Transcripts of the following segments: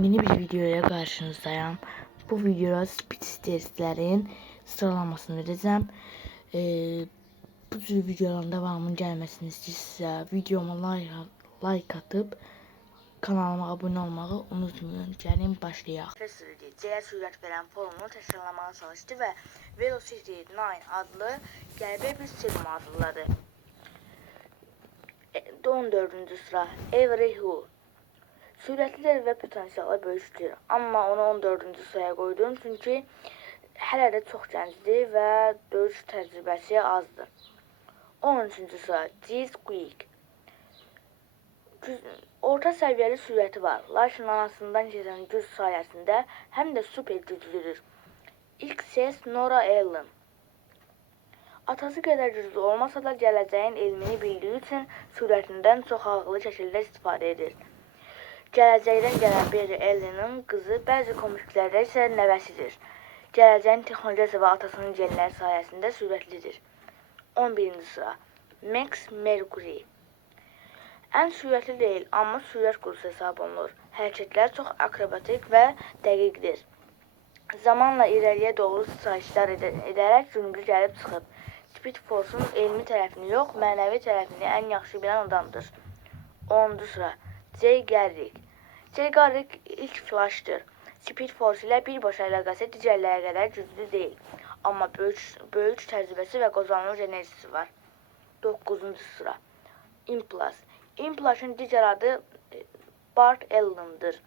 Yeni bir videoya karşınızdayım. Bu videoda speed testlerin sıralamasını edeceğim. Bu tür videoların devamının gelmesini istiyorsa videoma like atıp kanalıma abone olmayı unutmayın. Gelin başlayalım. C'ye sürət verən formunu təkrarlamağa çalışdı və Velocity 9 adlı qəribə bir serum hazırladı. 14-cü sıra Avery Hull. Sürətlidir və potensialı böyükdür. Amma onu 14-cü sıraya qoydum çünki hələ də çox gəncdir və döyüş təcrübəsi azdır. 13-cü sıra Jiz Quick. Orta səviyyəli sürəti var, lakin anasından keçən güc sayəsində həm də super güclüdür. İlk ses Nora Allen. Atası qədər güclü olmasa da gələcəyin elmini bildiyi üçün sürətindən çox ağıllı şəkildə istifadə edir. Gələcəkdən gələn Barry Allen'ın qızı, bəzi komiklərdə isə nəvəsidir. Gələcəyin texnologiyası və atasının genləri sayəsində sürətlidir. 11-ci sıra Max Mercury. Ən sürətli deyil, amma sürət qurusu hesab olunur. Hərəkətlər çox akrobatik və dəqiqdir. Zamanla irəliyə doğru sıçrayışlar edərək güclü gəlib çıxıb. Speed Force'un elmi tərəfini yox, mənəvi tərəfini ən yaxşı bilən adamdır. 10-cu sıra Jay Garrick. Jay Garrick ilk Flash'dır. Speed Force ilə birbaşa əlaqəsi digərlərə qədər güclü deyil. Amma böyük təcrübəsi və qozanmış enerjisi var. 9-cu sıra Impulse. Impulse'ın digər adı Bart Allen'dır.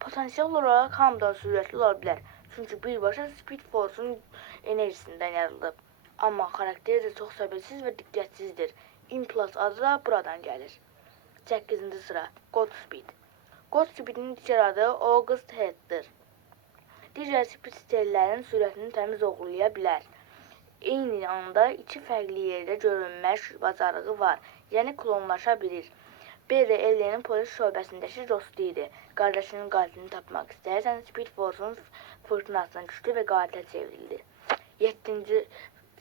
Potansiyel olaraq hamıdan sürətli ola bilər. Çünki birbaşa Speed Force'un enerjisindən yaradılıb. Amma xarakteri də çox səbirsiz və diqqətsizdir. Impulse adı da buradan gəlir. 8-ci sıra Godspeed. Godspeed'in digər adı August Head'dir. Digər speed stellərin sürətini təmiz oğurlaya bilər. Eyni anda iki fərqli yerdə görünmə bacarığı var, yəni klonlaşa bilir. Barry Allen'in polis şöbəsindəki dostu idi. Qardaşının qatilini tapmaq istəyərsən Speed Force'un fırtınasına düşdü və qatilə çevrildi. 7-ci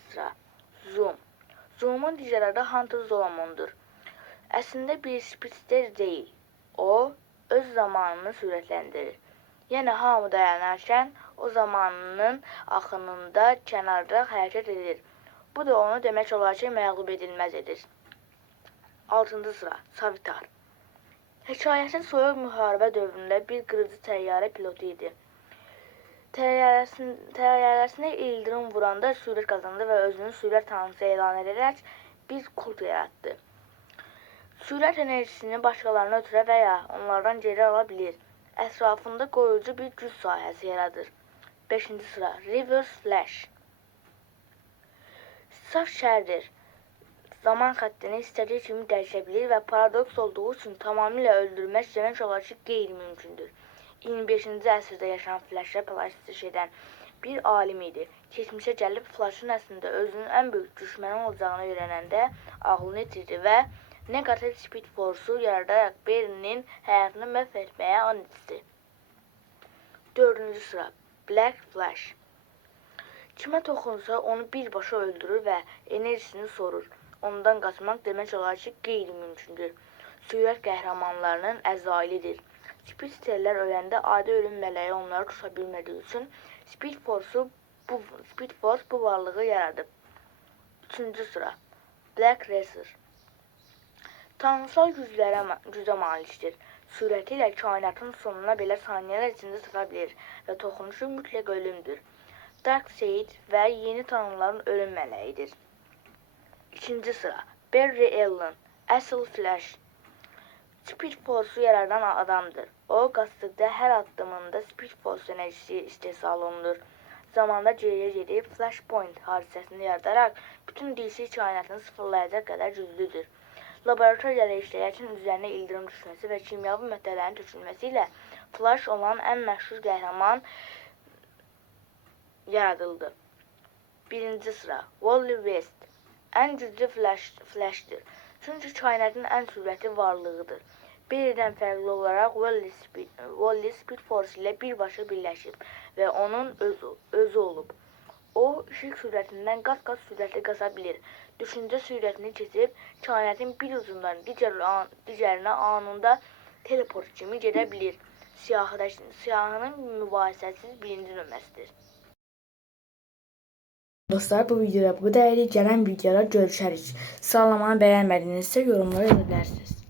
sıra Zoom. Zoom'un digər adı Hunter Zolomon'dur. Əslində bir speedster deyil. O, öz zamanını sürətləndirir. Yəni hamı dayanarkən o zamanının axınında kənarda hərəkət edir. Bu da onu demək olar ki, məğlub edilməz edir. 6-cı sıra Savitar. Hekayəsi soyuq müharibə dövründə bir qırıcı təyyarə pilotu idi. Təyyarəsinə ildırım vuranda sürət qazandı və özünü sürət tanrısı elan edərək bir kult yaratdı. Sürət enerjisini başqalarına ötürə və ya onlardan geri ala bilir. Ətrafında qoyucu bir güc sahəsi yaradır. 5-ci sıra Reverse Flash. Saf şərdir. Zaman xəttini istədiyi kimi dəyişə bilir və paradoks olduğu üçün tamamilə öldürmək demək olar ki, qeyri-mümkündür. 25-ci əsrdə yaşayan Flash'a plastiş edən bir alim idi. Keçmişə gəlib Flash'ın əslində özünün ən böyük düşməni olacağını öyrənəndə ağlını itirdi və negativ Speed Force'u yaradaraq Barry'nin həyatını məhv etməyə and içdi. 4-cü sıra Black Flash. Kimə toxunsa onu birbaşa öldürür və enerjisini sorur. Ondan qaçmaq demək olar ki, qeyri-mümkündür. Sürət qəhrəmanlarının əzailidir. Speed stellər öləndə adi ölüm mələyi onları tuta bilmədiyi üçün Speed Force bu varlığı yaradıb. 3-cü sıra Black Racer. Tanrısal gücə malikdir. Sürəti ilə kainatın sonuna belə saniyələr içində çıxa bilir və toxunuşu mütləq ölümdür. Darkseid və yeni tanrıların ölüm mələyidir. 2-ci sıra Barry Allen, əsl Flash. Speed Force'u yaradan adamdır. O, qaçdıqda hər addımında Speed Force enerjisi istehsal olunur. Zamanda geriyə gedib Flashpoint hadisəsini yaradaraq bütün DC kainatını sıfırlayacaq qədər güclüdür. Laboratoriyada işləyərkən üzərinə ildırım düşməsi və kimyavi maddələrin tökülməsi ilə Flash olan ən məşhur qəhrəman yaradıldı. 1-ci sıra Wally West. Ən güclü Flash'dır. Çünki kainatın ən sürətli varlığıdır. Barry'dən fərqli olaraq Wally Speed Force ilə birbaşa birləşib və onun özü olub. O, işıq sürətindən qat-qat sürətli qaça bilir. Düşüncə sürətini keçib, kainatın bir ucundan digərinə anında teleport kimi gedə bilir. siyahının mübahisəsiz birinci nömrəsidir. Dostlar, bu videoda bu qədər. Gələn videoda görüşərik. Sağlamanı bəyənmədinizsə yorumlara yazabilirsiniz.